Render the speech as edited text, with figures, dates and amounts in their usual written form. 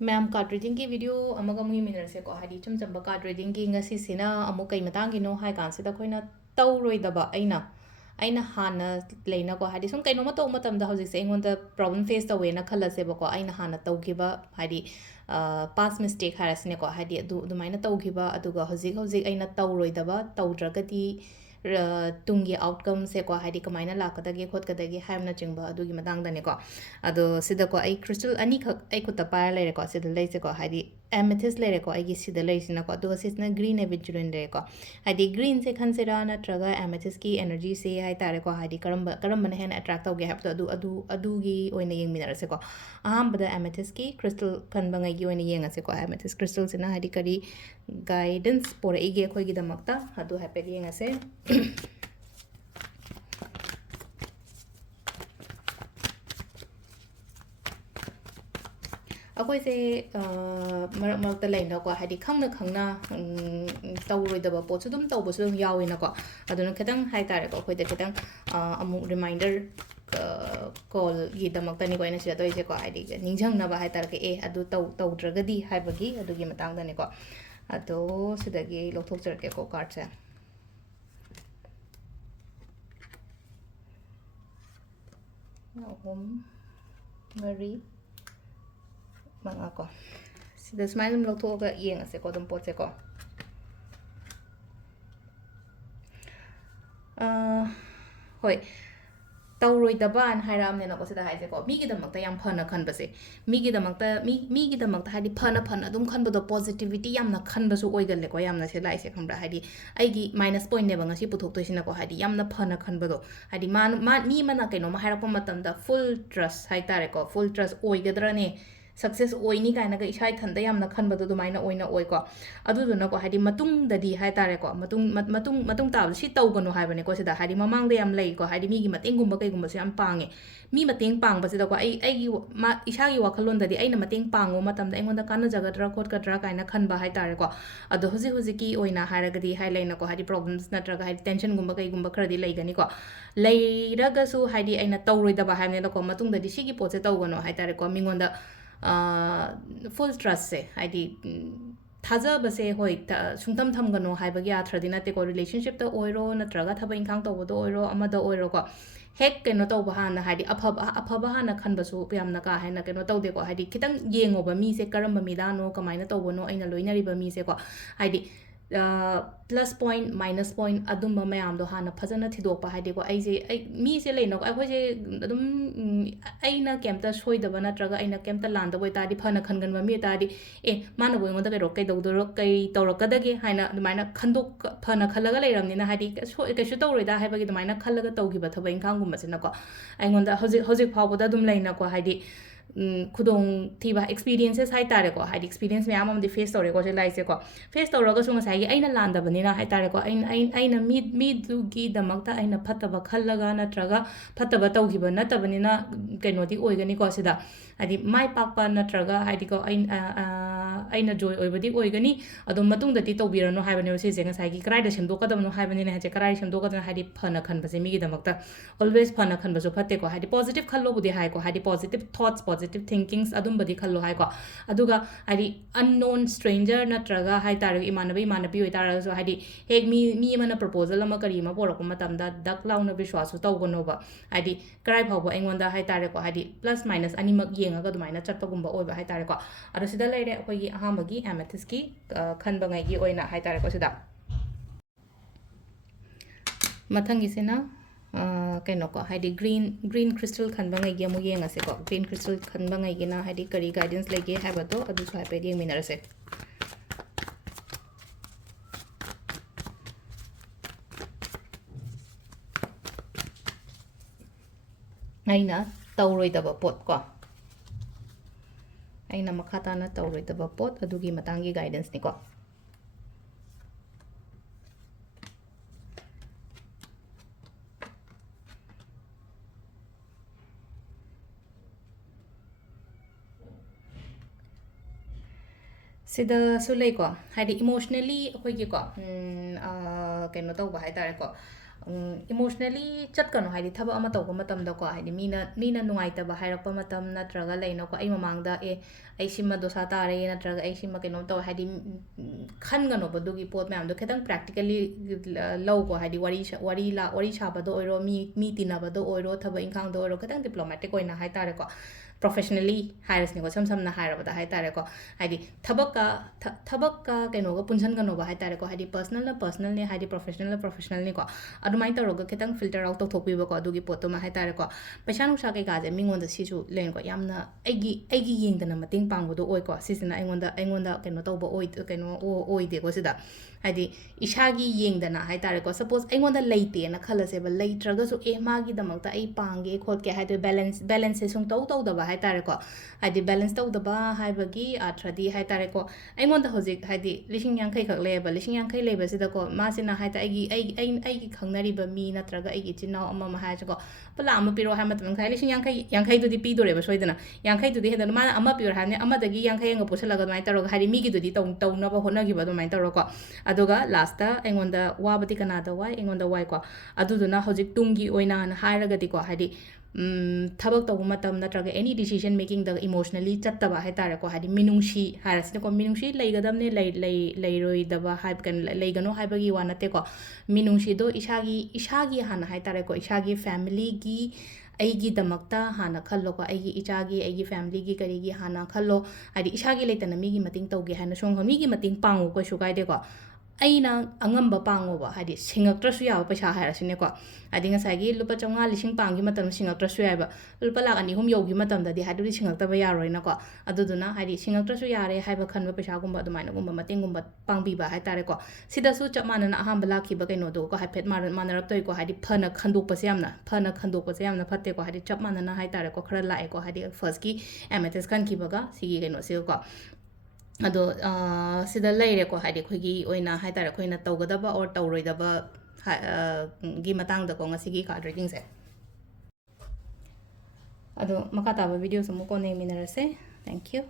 ma'am card reading की video अमग अमुगी मिनरसे को हादी चम चम कार्ड रीडिंग की ngasi sina amu kai matang gi no hai kan sida koina tawroi da ba aina hana leina ko hadi sum kaino ma to matam da hojik se ngon da problem face da we na khala se ba ko aina hana taw gi ba hadi past mistake harasne ko hadi du maina taw gi ba aduga hojik aina tawroi da ba tawdra ga di ꯇꯨꯡꯒꯤ ꯑꯥꯎꯠꯀꯝꯁꯦꯀꯣ ꯍꯥꯏꯗꯤ ꯀꯃꯥꯏꯅ ꯂꯥꯛꯀꯗꯒꯦ ꯈꯣꯠꯀꯗꯒꯦ ꯍꯥꯏꯕꯅꯆꯤꯡꯕ ꯑꯗꯨꯒꯤ ꯃꯇꯥꯡꯗꯅꯦꯀꯣ ꯑꯗꯣ ꯁꯤꯗꯀꯣ ꯑꯩ crystal ꯑꯅꯤꯈꯛ ꯑꯩ ꯈꯨꯠꯇ ꯄꯥꯏꯔ ꯂꯩꯔꯦꯀꯣ ꯁꯤꯗ ꯂꯩꯁꯦꯀꯣ ꯍꯥꯏꯗꯤ ꯑꯦꯃꯦꯊꯤꯁ ꯂꯩꯔꯦꯀꯣ ꯑꯩꯒꯤ ꯁꯤꯗ ꯂꯩꯔꯤꯁꯤꯅꯀꯣ ꯑꯗꯨꯒ ꯁꯤꯁꯤꯅ ꯒ꯭ꯔꯤꯟ ꯑꯦꯕꯦꯟꯆꯨꯔꯤꯟ ꯂꯩꯔꯦꯀꯣ ꯍꯥꯏꯗꯤ ꯒ꯭ꯔꯤꯟꯁꯦ ꯈꯟꯁꯤꯔꯥ ꯅꯠꯇ꯭ꯔꯒ ꯑꯦꯃꯦꯊꯤꯁꯀꯤ ꯑꯦꯅꯔꯖꯤꯁꯦ ꯍꯥꯏꯇꯥꯔꯦꯀꯣ ꯍꯥꯏꯗꯤ ꯀꯔꯝꯕꯅ ꯍꯦꯟꯅ ꯑꯦꯇ꯭ꯔꯦꯛ ꯇꯧꯒꯦ ꯍꯥꯏꯕꯗꯣ ꯑꯗꯨꯒꯤ ꯑꯣꯏꯅ ꯌꯦꯡꯃꯤꯟꯅꯔꯁꯦꯀꯣ ꯑꯍꯥꯟꯕꯗ ꯑꯦꯃꯦꯊꯤꯁꯀꯤ ꯈ꯭ꯔꯤꯁꯇꯜ ꯈꯟꯕꯉꯩꯒꯤ ꯑꯣꯏꯅ ꯌꯦꯡꯉꯁꯦꯀꯣ ꯑꯦꯃꯦꯊꯤꯁ ꯈ꯭ꯔꯤꯁꯇꯜꯁꯤꯅ ꯍꯥꯏꯗꯤ ꯀꯔꯤ ꯒꯥꯏꯗꯦꯟꯁ ꯄꯣꯔꯛꯏꯒꯦ ꯑꯩꯈꯣꯏꯒꯤꯗꯃꯛꯇ ꯑꯗꯨ ꯍꯥꯏꯐꯦꯠ ꯌꯦꯡꯉꯁꯦ ꯑꯩꯈꯣꯏꯁꯦ ꯃꯔꯛ ꯃꯔꯛꯇ ꯂꯩꯅꯀꯣ ꯍꯥꯏꯗꯤ ꯈꯪꯅ ꯈꯪꯅ ꯇꯧꯔꯣꯏꯗꯕ ꯄꯣꯠꯁꯨ ꯑꯗꯨꯝ ꯇꯧꯕꯁꯨ ꯑꯗꯨꯝ ꯌꯥꯎꯋꯤꯅꯀꯣ ꯑꯗꯨꯅ ꯈꯤꯇꯪ ꯍꯥꯏꯇꯥꯔꯦꯀꯣ ꯑꯩꯈꯣꯏꯗ ꯈꯤꯇꯪ ꯑꯃꯨꯛ ꯔꯤꯃꯥꯏꯟꯗꯔ ꯀꯣꯜꯒꯤꯗꯃꯛꯇꯅꯤꯀꯣ ꯑꯩꯅ ꯁꯤꯗ ꯇꯧꯔꯤꯁꯦꯀꯣ ꯍꯥꯏꯗꯤ ꯅꯤꯡꯁꯤꯡꯅꯕ ꯍꯥꯏꯇꯥꯔꯦ ꯑꯦ ꯑꯗꯨ ꯇꯧꯗ꯭ꯔꯒꯗꯤ ꯍꯥꯏꯕꯒꯤ ꯑꯗꯨꯒꯤ ꯃꯇꯥꯡꯗꯅꯤꯀꯣ ꯑꯗꯣ ꯁꯤꯗꯒꯤ ꯑꯩ ꯂꯧꯊꯣꯛꯆꯔꯛꯀꯦꯀꯣ ꯀꯥꯔꯠꯁꯦ ꯑꯍꯨꯝ ꯃꯔꯤ ꯃꯉꯥꯀꯣ ꯁꯤꯗ ꯁꯨꯃꯥꯏꯅ ꯑꯗꯨꯝ ꯂꯧꯊꯣꯛꯑꯒ ꯌꯦꯡꯉꯁꯦꯀꯣ ꯑꯗꯨꯝ ꯄꯣꯠꯁꯦꯀꯣ ꯍꯣꯏ ꯇꯧꯔꯣꯏꯗꯕꯅ ꯍꯥꯏꯔꯛꯑꯕꯅꯤꯅꯀꯣ ꯁꯤꯗ ꯍꯥꯏꯁꯦꯀꯣ ꯃꯤꯒꯤꯗꯃꯛꯇ ꯌꯥꯝ ꯐꯅ ꯈꯟꯕꯁꯦ ꯃꯤꯒꯤꯗꯃꯛꯇ ꯍꯥꯏꯗꯤ ꯐꯅ ꯑꯗꯨꯝ ꯈꯟꯕꯗꯣ ꯄꯣꯖꯤꯇꯤꯕꯤꯇꯤ ꯌꯥꯝꯅ ꯈꯟꯕꯁꯨ ꯑꯣꯏꯒꯜꯂꯦꯀꯣ ꯌꯥꯝꯅ ꯁꯤ ꯂꯥꯛꯏꯁꯦ ꯈꯪꯕ꯭ꯔꯥ ꯍꯥꯏꯗꯤ ꯑꯩꯒꯤ ꯃꯥꯏꯅꯁ ꯄꯣꯏꯟꯅꯦꯕ ꯉꯁꯤ ꯄꯨꯊꯣꯛꯇꯣꯏꯁꯤꯅꯀꯣ ꯍꯥꯏꯗꯤ ꯌꯥꯝꯅ ꯐꯅ ꯈꯟꯕꯗꯣ ꯍꯥꯏꯗꯤ ꯃꯤ ꯑꯃꯅ ꯀꯩꯅꯣꯝꯃ ꯍꯥꯏꯔꯛꯄ ꯃꯇꯝꯗ ꯐꯨꯜ ꯇ꯭ꯔꯁ ꯍꯥꯏꯇꯥꯔꯦꯀꯣ ꯐꯨꯜ ꯇ꯭ꯔꯁ ꯑꯣꯏꯒꯗ꯭ꯔꯅꯦ ꯁꯛꯁꯦꯁ ꯑꯣꯏꯅꯤ ꯀꯥꯏꯅꯒ ꯏꯁꯥ ꯏꯊꯟꯇ ꯌꯥꯝꯅ ꯈꯟꯕꯗꯣ ꯑꯗꯨꯃꯥꯏꯅ ꯑꯣꯏꯅ ꯑꯣꯏꯀꯣ ꯑꯗꯨꯗꯨꯅꯀꯣ ꯍꯥꯏꯗꯤ ꯃꯇꯨꯡꯗꯗꯤ ꯍꯥꯏꯇꯥꯔꯦꯀꯣ ꯃꯇꯨꯡ ꯇꯥꯕꯗ ꯁꯤ ꯇꯧꯒꯅꯨ ꯍꯥꯏꯕꯅꯦꯀꯣ ꯁꯤꯗ ꯍꯥꯏꯗꯤ ꯃꯃꯥꯡꯗ ꯌꯥꯝ ꯂꯩꯀꯣ ꯍꯥꯏꯗꯤ ꯃꯤꯒꯤ ꯃꯇꯦꯡꯒꯨꯝꯕ ꯀꯩꯒꯨꯝꯕꯁꯨ ꯌꯥꯝ ꯄꯥꯡꯉꯦ ꯃꯤ ꯃꯇꯦꯡ ꯄꯥꯡꯕꯁꯤꯗꯀꯣ ꯑꯩꯒꯤ ꯏꯁꯥꯒꯤ ꯋꯥꯈꯜꯂꯣꯟꯗꯗꯤ ꯑꯩꯅ ꯃꯇꯦꯡ ꯄꯥꯡꯕ ꯃꯇꯝꯗ ꯑꯩꯉꯣꯟꯗ ꯀꯥꯟꯅꯖꯒꯗ꯭ꯔꯥ ꯈꯣꯠꯀꯗ꯭ꯔꯥ ꯀꯥꯏꯅ ꯈꯟꯕ ꯍꯥꯏꯇꯥꯔꯦꯀꯣ ꯑꯗꯣ ꯍꯧꯖꯤꯛꯀꯤ ꯑꯣꯏꯅ ꯍꯥꯏꯔꯒꯗꯤ ꯂꯩꯅꯀꯣ ꯍꯥꯏꯗꯤ ꯄ꯭ꯔꯣꯕ꯭ꯂꯦꯝꯁ ꯅꯠꯇ꯭ꯔꯒ ꯍꯥꯏꯗꯤ ꯇꯦꯟꯁꯟꯒꯨꯝꯕ ꯀꯩꯒꯨꯝꯕ ꯈꯔꯗꯤ ꯂꯩꯒꯅꯤꯀꯣ ꯂꯩꯔꯒꯁꯨ ꯍꯥꯏꯗꯤ ꯑꯩꯅ ꯇꯧꯔꯣꯏꯗꯕ ꯍꯥꯏꯕꯅꯤꯅꯀꯣ ꯃꯇꯨꯡꯗꯗꯤ ꯁꯤꯒꯤ ꯄꯣꯠꯁꯦ ꯇꯧꯒꯅꯣ ꯍꯥꯏꯇꯥꯔꯦꯀꯣ ꯃꯤꯉꯣꯟꯗ ꯐꯨꯜ ꯇ꯭ꯔꯁꯁꯦ ꯍꯥꯏꯗꯤ ꯊꯥꯖꯕꯁꯦ ꯍꯣꯏ ꯁꯨꯡꯊꯝ ꯊꯝꯒꯅꯣ ꯍꯥꯏꯕꯒꯤ ꯑꯥꯊ꯭ꯔꯗꯤ ꯅꯠꯇꯦꯀꯣ ꯔꯤꯂꯦꯁꯟꯁꯤꯞꯇ ꯑꯣꯏꯔꯣ ꯅꯠꯇ꯭ꯔꯒ ꯊꯕꯛ ꯏꯪꯈꯥꯡ ꯇꯧꯕꯗ ꯑꯣꯏꯔో ꯑꯃꯗ ꯑꯣꯏꯔꯣꯀꯣ ꯍꯦꯛ ꯀꯩꯅꯣ ꯇꯧꯕ ꯍꯥꯟꯅ ꯍꯥꯏꯗꯤ ꯑꯐꯕ ꯍꯥꯟꯅ ꯈꯟꯕꯁꯨ ꯌꯥꯝꯅ ꯀꯥ ꯍꯦꯟꯅ ꯀꯩꯅꯣ ꯇꯧꯗꯦꯀꯣ ꯍꯥꯏꯗꯤ ꯈꯤꯇꯪ ꯌꯦꯡꯉꯣꯕ ꯃꯤꯁꯦ ꯀꯔꯝꯕ ꯃꯤꯗꯥꯅꯣ ꯀꯃꯥꯏꯅ ꯇꯧꯕꯅꯣ ꯑꯩꯅ ꯂꯣꯏꯅꯔꯤꯕ ꯃꯤꯁꯦꯀꯣ ꯍꯥꯏꯗꯤ ꯄ꯭ꯂꯁ ꯄꯣꯏꯟ ꯃꯥꯏꯅꯁ ꯄꯣꯏꯟ ꯑꯗꯨꯝꯕ ꯃꯌꯥꯝꯗꯣ ꯍꯥꯟꯅ ꯐꯖꯅ ꯊꯤꯗꯣꯛꯄ ꯍꯥꯏꯗꯤꯀꯣ ꯃꯤꯁꯦ ꯂꯩꯅꯀꯣ ꯑꯩꯈꯣꯏꯁꯦ ꯑꯗꯨꯝ ꯑꯩꯅ ꯀꯩꯝꯇ ꯁꯣꯏꯗꯕ ꯅꯠꯇ꯭ꯔꯒ ꯑꯩꯅ ꯀꯩꯝꯇ ꯂꯥꯟꯗꯕ ꯑꯣꯏꯇꯥꯔꯗꯤ ꯐꯅ ꯈꯟꯒꯟꯕ ꯃꯤ ꯑꯣꯏꯇꯥꯔꯗꯤ ꯃꯥꯅꯕꯨ ꯑꯩꯉꯣꯟꯗ ꯀꯩꯗꯧꯗꯣꯏꯔꯣ ꯀꯩ ꯇꯧꯔꯛꯀꯗꯒꯦ ꯍꯥꯏꯅ ꯑꯗꯨꯃꯥꯏꯅ ꯐꯅ ꯈꯜꯂꯒ ꯂꯩꯔꯕꯅꯤꯅ ꯍꯥꯏꯗꯤ ꯀꯩꯁꯨ ꯇꯧꯔꯣꯏꯗ ꯍꯥꯏꯕꯒꯤ ꯑꯗꯨꯃꯥꯏꯅ ꯈꯜꯂꯒ ꯇꯧꯈꯤꯕ ꯊꯕꯛ ꯏꯪꯈꯥꯡꯒꯨꯝꯕꯁꯤꯅꯀꯣ ꯑꯩꯉꯣꯟꯗ ꯍꯧꯖꯤꯛ ꯐꯥꯎꯕꯗ ꯑꯗꯨꯝ ꯂꯩꯅꯀꯣ ꯍꯥꯏꯗꯤ ꯈꯨꯗꯣꯡꯊꯤꯕ ꯑꯦꯛꯁꯄꯤꯔꯤꯌꯦꯟꯁꯦꯁ ꯍꯥꯏꯇꯥꯔꯦꯀꯣ ꯍꯥꯏꯗꯤ ꯑꯦꯛꯁꯄꯤꯔꯤꯌꯦꯟꯁ ꯃꯌꯥꯝ ꯑꯃꯗꯤ ꯐꯦꯁ ꯇꯧꯔꯦꯀꯣ ꯁꯤ ꯂꯥꯏꯔꯤꯛꯁꯦꯀꯣ ꯐꯦꯁ ꯇꯧꯔꯒꯁꯨ ꯉꯁꯥꯏꯒꯤ ꯑꯩꯅ ꯂꯥꯟꯗꯕꯅꯤꯅ ꯍꯥꯏꯇꯥꯔꯦꯀꯣ ꯑꯩꯅ ꯃꯤꯗꯨꯒꯤꯗꯃꯛꯇ ꯑꯩꯅ ꯐꯠꯇꯕ ꯈꯜꯂꯒ ꯅꯠꯇ꯭ꯔꯒ ꯐꯠꯇꯕ ꯇꯧꯈꯤꯕ ꯅꯠꯇꯕꯅꯤꯅ ꯀꯩꯅꯣꯗꯤ ꯑꯣꯏꯒꯅꯤꯀꯣ ꯁꯤꯗ ꯍꯥꯏꯗꯤ ꯃꯥꯏ ꯄꯥꯛꯄ ꯅꯠꯇ꯭ꯔꯒ ꯍꯥꯏꯗꯤꯀꯣ ꯑꯩꯅ ꯖꯣꯏ ꯑꯣꯏꯕꯗꯤ ꯑꯣꯏꯒꯅꯤ ꯑꯗꯣ ꯃꯇꯨꯡꯗꯗꯤ ꯇꯧꯕꯤꯔꯅꯨ ꯍꯥꯏꯕꯅꯦꯕ ꯁꯤꯁꯦ ꯉꯁꯥꯏꯒꯤ ꯀꯗꯥꯏꯗ ꯁꯦꯝꯗꯣꯛꯀꯗꯕꯅꯣ ꯍꯥꯏꯕꯅꯤꯅ ꯍꯥꯏꯁꯦ ꯀꯗꯥꯏꯗ ꯁꯦꯝꯗꯣꯛꯀꯗꯕꯅꯣ ꯍꯥꯏꯗꯤ ꯐꯅ ꯈꯟꯕꯁꯦ ꯃꯤꯒꯤꯗꯃꯛꯇ ꯑꯣꯜꯋꯦꯁ ꯐꯅ ꯈꯟꯕꯁꯨ ꯐꯠꯇꯦꯀꯣ ꯍꯥꯏꯗꯤ ꯄꯣꯖꯤꯇꯤቭ ꯈꯜꯂꯣꯕꯨꯗꯤ ꯍꯥꯏꯀꯣ ꯍꯥꯏꯗꯤ ꯄꯣꯖꯤꯇꯤቭ ꯊꯣꯠꯁ ꯄꯣꯖꯤꯇꯤቭ ꯊꯤꯡꯀꯤꯡꯁ ꯑꯗꯨꯝꯕꯗꯤ ꯈꯜꯂꯣ ꯍꯥꯏꯀꯣ ꯑꯗꯨꯒ ꯍꯥꯏꯗꯤ ꯑꯟꯅꯣꯟ ꯁ꯭ꯇ꯭ꯔꯦꯟꯖꯔ ꯅꯠꯇ꯭ꯔꯒ ꯍꯥꯏꯇꯥꯔꯦ ꯏꯃꯥꯟꯅꯕꯤ ꯑꯣꯏꯇꯥꯔꯒꯁꯨ ꯍꯥꯏꯗꯤ ꯍꯦꯛ ꯃꯤ ꯑꯃꯅ ꯄ꯭ꯔꯣꯄꯣꯖꯜ ꯑꯃ ꯀꯔꯤ ꯑꯃ ꯄꯣꯔꯛꯄ ꯃꯇꯝꯗ ꯗꯛ ꯂꯥꯎꯅ ꯕꯤꯁ꯭ꯋꯥꯁꯁꯨ ꯇꯧꯒꯅꯣꯕ ꯍꯥꯏꯗꯤ ꯀꯔꯥꯏ ꯐꯥꯎꯕ ꯑꯩꯉꯣꯟꯗ ꯍꯥꯏꯇꯥꯔꯦꯀꯣ ꯍꯥꯏꯗꯤ ꯄ꯭ꯂꯁ ꯃꯥꯏꯅꯁ ꯑꯅꯤꯃꯛ ꯌꯦꯡꯉꯒ ꯑꯗꯨꯃꯥꯏꯅ ꯆꯠꯄꯒꯨꯝꯕ ꯑꯣꯏꯕ ꯍꯥꯏꯇꯥꯔꯦꯀꯣ ꯑꯗꯣ ꯁꯤꯗ ꯂꯩꯔꯦ ꯑꯩꯈꯣꯏꯒꯤ ꯑꯍꯥꯟꯕꯒꯤ ꯑꯦꯃꯦꯊꯤꯁꯀꯤ ꯈꯟꯕꯉꯩꯒꯤ ꯑꯣꯏꯅ ꯍꯥꯏꯇꯥꯔꯦꯀꯣ ꯁꯤꯗ ꯃꯊꯪꯒꯤꯁꯤꯅ ꯀꯩꯅꯣꯀꯣ ꯍꯥꯏꯗꯤ ꯒ꯭ꯔꯤꯟ ꯈ꯭ꯔꯤꯁꯇꯜ ꯈꯟꯕꯉꯩꯒꯤ ꯑꯃꯨꯛ ꯌꯦꯡꯉꯁꯦꯀꯣ ꯒ꯭ꯔꯤꯟ ꯈ꯭ꯔꯤꯁꯇꯜ ꯈꯟꯕꯉꯩꯒꯤꯅ ꯍꯥꯏꯗꯤ ꯀꯔꯤ ꯒꯥꯏꯗꯦꯟꯁ ꯂꯩꯒꯦ ꯍꯥꯏꯕꯗꯣ ꯑꯗꯨꯁꯨ ꯍꯥꯏꯐꯦꯠ ꯌꯦꯡꯃꯤꯟꯅꯔꯁꯦ ꯑꯩꯅ ꯇꯧꯔꯣꯏꯗꯕ ꯄꯣꯠ ꯀꯣ ꯑꯩꯅ ꯃꯈꯥ ꯇꯥꯅ ꯇꯧꯔꯣꯏꯗꯕ ꯄꯣꯠ ꯑꯗꯨꯒꯤ ꯃꯇꯥꯡꯒꯤ ꯒꯥꯏꯗꯦꯟꯁꯅꯤꯀꯣ ꯁꯤꯗꯁꯨ ꯂꯩꯀꯣ ꯍꯥꯏꯗꯤ ꯏꯃꯣꯁꯅꯦꯜꯂꯤ ꯑꯩꯈꯣꯏꯒꯤꯀꯣ ꯀꯩꯅꯣ ꯇꯧꯕ ꯍꯥꯏꯇꯥꯔꯦꯀꯣ इमोशनली चटकनो हाइदि थबक अमा तौबा मतमदको हाइदि मीना नुंगाइतबा हाइरक्पा मतम नत्रगा लैनोको आई ममांगदा आई सिमा दोसा तारे नत्रगा आई सिमा कैनो तौ हाइदि खनगनोबा दुगी पोत मैमदो खितंग प्रैक्टिकली लौको हाइदि वरी साबदो ओइरो मी तिनाबदो ओइरो थबक इंखांगदो ओइरो खितंग डिप्लोमेटिक ओइना हाइतारेको प्रोफेशनली हाइरसनिको सम समना हाइरबदा हाइतारेको हाइदि थबक कैनोगा पुनसनगनोबा हाइतारेको हाइदि पर्सनल ने हाइदि प्रोफेशनल ने को अदुमाइन तौरगा खितंग फिल्टर आउट तौथोकबिबको अदुगी पोतोमा हाइतारेको पैसा नुसा कैकाजे मिंगोंदा सिसु लेनको यामना ऐगी येंगदना मतिंग पांगबदो ओइको सिसना ऐंगोंदा कैनो तौबा ओइ कैनो ओइदेको सिदा हाइदि इसागी येंगदना हाइतारेको सपोज ऐंगोंदा लेइतेना खलसेबा लेइट्रगसु ए मागी दमकता ऐ पांगे खोलके हाइदि बैलेंस से सुंग तौदबा हाइतारेको हाइदि बैलेंस तौदबा हाइबगी आथ्रदी हाइतारेको ऐंगोंदा होजिक हाइदि लिसिंग यांखै खक लेबा लिसिंग यांखै लेबसिदको मासिना हाइता ऐगी खंगनरिबा मी नत्रगा ऐगी चिनाव अमा हाइजको पला अमा पिरो हाइ मतम खाइ लिसिंग यांखै दुदी पीदोरेबा सोइदना यांखै दुदी हेदन मा अमा पिरो हाने अमदगी यांखै अंग पोसलगा दुमाइ तरोगा हाइदि मीगी दुदी तौनबा होनगिबा दुमाइ तरोको अदुगा लास्टा ऐंगोंदा वाबदी कनादा वाइ ऐंगोंदा वाइको अदुदुना होजिक तुंगी ओइना हाइरगदिको हाइदि थबक तौबा मतम नत्रगा any decision making the emotionally चत्तबा हाइतारेको हाइदि मिनुंगसी हाइरसिनको मिनुंगसी लेगदमने लेरोइदबा हाइब कन लेगनो हाइबगी वा नतेको मिनुंगसीदो इसागी हाना हाइतारेको इसागी फैमिलीगी ऐगी दमकता हाना खल्लोको ऐगी इचागी ऐगी फैमिलीगी करीगी हाना खल्लो हाइदि इसागी लेतना मीगी मतिंग तौगे हाना सोंग मीगी मतिंग पांगो को सुगाइदेको अइना अंगंबा पांगोबा हाइदि सिंगक्त्रसु याबा पैसा हाइरसिनेको हाइदि ngसाइगी लुपा 500 लिसिंग पांगी मतम सिंगक्त्रसु याबा लुपा लाख 2 योगी मतम ददि हाइदि सिंगक्तबा यारोइनाको अदुदुना हाइदि सिंगक्त्रसु यारे हाइबा खनबा पैसा गुंबा अदुमाइना गुंबा मतिंगुंबा पांगबीबा हाइतारेको सिदासु चपमानना अहांबा लाखिबा कैनोदो को हाइफेट मानरक्तोइको हाइदि फना खंदोकपसे यामना फत्तेको हाइदि चपमानना हाइतारेको खरा लाएको हाइदि फर्स्ट की एमएचएस खनखिबगा सिगी कैनोसिको अदो सिदा लेरेको हाइदि खोगी ओइना हाइतारे खोइना तौगदबा और तौरोइदबा गी मतंगदको ngasiगी कार्ड रेटिंग से अदो मका ताबा वीडियो समु कोने मिनरसे थैंक यू